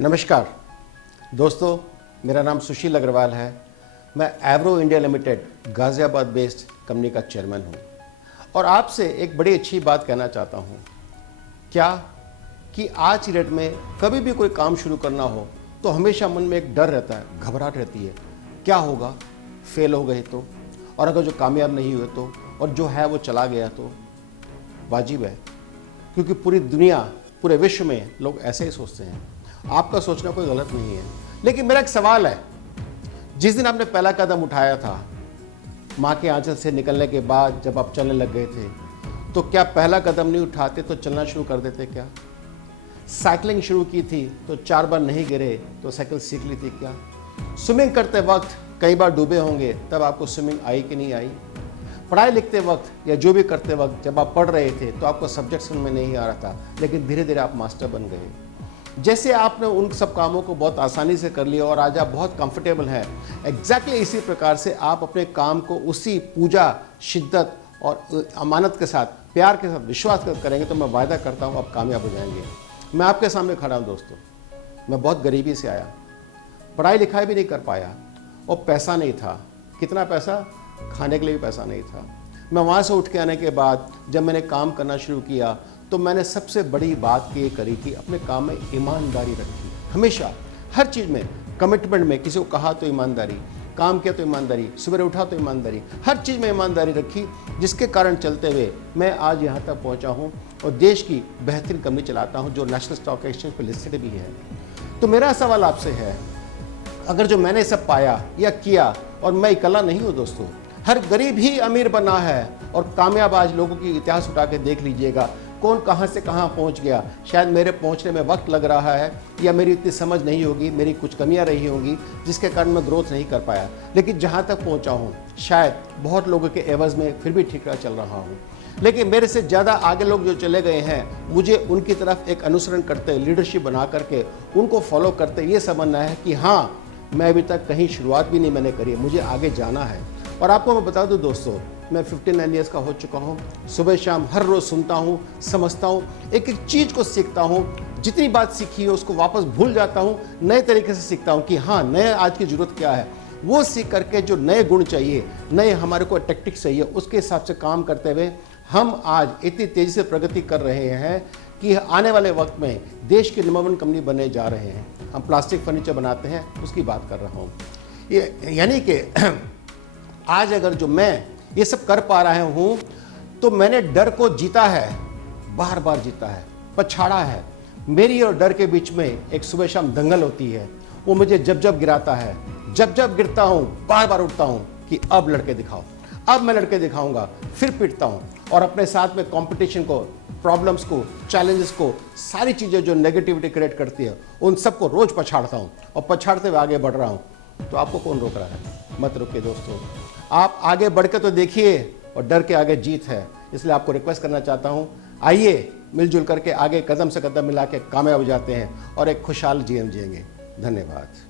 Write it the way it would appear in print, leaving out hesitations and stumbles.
नमस्कार दोस्तों, मेरा नाम सुशील अग्रवाल है। मैं Avro India limited Ghaziabad based company का चेयरमैन हूँ और आपसे एक बड़ी अच्छी बात कहना चाहता हूँ। क्या कि आज की डेट में कभी भी कोई काम शुरू करना हो तो हमेशा मन में एक डर रहता है, घबराहट रहती है। क्या होगा, फेल हो गए तो, और अगर जो कामयाब नहीं हुए तो, और जो है वो चला गया तो। वाजिब है, क्योंकि पूरी दुनिया, पूरे विश्व में लोग ऐसे ही सोचते हैं। आपका सोचना कोई गलत नहीं है, लेकिन मेरा एक सवाल है। जिस दिन आपने पहला कदम उठाया था, माँ के आंचल से निकलने के बाद जब आप चलने लग गए थे, तो क्या पहला कदम नहीं उठाते तो चलना शुरू कर देते? क्या साइकिलिंग शुरू की थी तो 4 बार नहीं गिरे तो साइकिल सीख ली थी? क्या स्विमिंग करते वक्त कई बार डूबे होंगे, तब आपको स्विमिंग आई कि नहीं आई? पढ़ाई लिखते वक्त या जो भी करते वक्त जब आप पढ़ रहे थे तो आपको सब्जेक्ट समझ में नहीं आ रहा था, लेकिन धीरे धीरे आप मास्टर बन गए। जैसे आपने उन सब कामों को बहुत आसानी से कर लिया और आज आप बहुत कंफर्टेबल हैं, एग्जैक्टली इसी प्रकार से आप अपने काम को उसी पूजा, शिद्दत और अमानत के साथ, प्यार के साथ, विश्वास के साथ करेंगे तो मैं वायदा करता हूँ आप कामयाब हो जाएंगे। मैं आपके सामने खड़ा हूँ दोस्तों। मैं बहुत गरीबी से आया, पढ़ाई लिखाई भी नहीं कर पाया और पैसा नहीं था। कितना पैसा? खाने के लिए भी पैसा नहीं था। मैं वहाँ से उठ के आने के बाद जब मैंने काम करना शुरू किया तो मैंने सबसे बड़ी बात ये करी कि अपने काम में ईमानदारी रखी। हमेशा हर चीज़ में, कमिटमेंट में, किसी को कहा तो ईमानदारी, काम किया तो ईमानदारी, सुबह उठा तो ईमानदारी, हर चीज़ में ईमानदारी रखी, जिसके कारण चलते हुए मैं आज यहाँ तक पहुँचा हूँ और देश की बेहतरीन कंपनी चलाता हूँ जो नेशनल स्टॉक एक्सचेंज पर लिस्टेड भी है। तो मेरा सवाल आपसे है, अगर जो मैंने सब पाया या किया, और मैं अकेला नहीं हूँ दोस्तों, हर गरीब ही अमीर बना है और कामयाब आज लोगों की इतिहास उठा के देख लीजिएगा, कौन कहाँ से कहाँ पहुँच गया। शायद मेरे पहुँचने में वक्त लग रहा है या मेरी इतनी समझ नहीं होगी, मेरी कुछ कमियाँ रही होंगी जिसके कारण मैं ग्रोथ नहीं कर पाया, लेकिन जहाँ तक पहुँचा हूँ शायद बहुत लोगों के एवज़ में फिर भी ठीक चल रहा हूँ। लेकिन मेरे से ज़्यादा आगे लोग जो चले गए हैं, मुझे उनकी तरफ एक अनुसरण करते, लीडरशिप बना करके उनको फॉलो करते ये समझना है कि हाँ, मैं अभी तक कहीं शुरुआत भी नहीं मैंने करी है, मुझे आगे जाना है। और आपको मैं बता दूं दोस्तों, मैं 59 ईयर्स का हो चुका हूं। सुबह शाम हर रोज़ सुनता हूं, समझता हूं, एक एक चीज़ को सीखता हूं। जितनी बात सीखी है उसको वापस भूल जाता हूं, नए तरीके से सीखता हूं कि हाँ, नए आज की ज़रूरत क्या है। वो सीख करके जो नए गुण चाहिए, नए हमारे को टैक्टिक्स चाहिए, उसके हिसाब से काम करते हुए हम आज इतनी तेज़ी से प्रगति कर रहे हैं कि आने वाले वक्त में देश की नंबर 1 कंपनी बनने जा रहे हैं। हम प्लास्टिक फर्नीचर बनाते हैं, उसकी बात कर रहा हूँ। ये यानी कि आज अगर जो मैं ये सब कर पा रहा हूँ तो मैंने डर को जीता है, बार बार जीता है, पछाड़ा है। मेरी और डर के बीच में एक सुबह शाम दंगल होती है। वो मुझे जब जब गिराता है, जब जब गिरता हूँ बार बार उठता हूँ कि अब लड़के दिखाओ, अब मैं लड़के दिखाऊंगा, फिर पिटता हूँ और अपने साथ में कंपटीशन को, प्रॉब्लम्स को, चैलेंजेस को, सारी चीज़ें जो नेगेटिविटी क्रिएट करती है उन सबको रोज़ पछाड़ता हूँ और पछाड़ते हुए आगे बढ़ रहा हूँ। तो आपको कौन रोक रहा है? मत रुकिए दोस्तों, आप आगे बढ़ के तो देखिए, और डर के आगे जीत है। इसलिए आपको रिक्वेस्ट करना चाहता हूँ, आइए मिलजुल करके आगे कदम से कदम मिला के कामयाब हो जाते हैं और एक खुशहाल जीवन जिएंगे। धन्यवाद।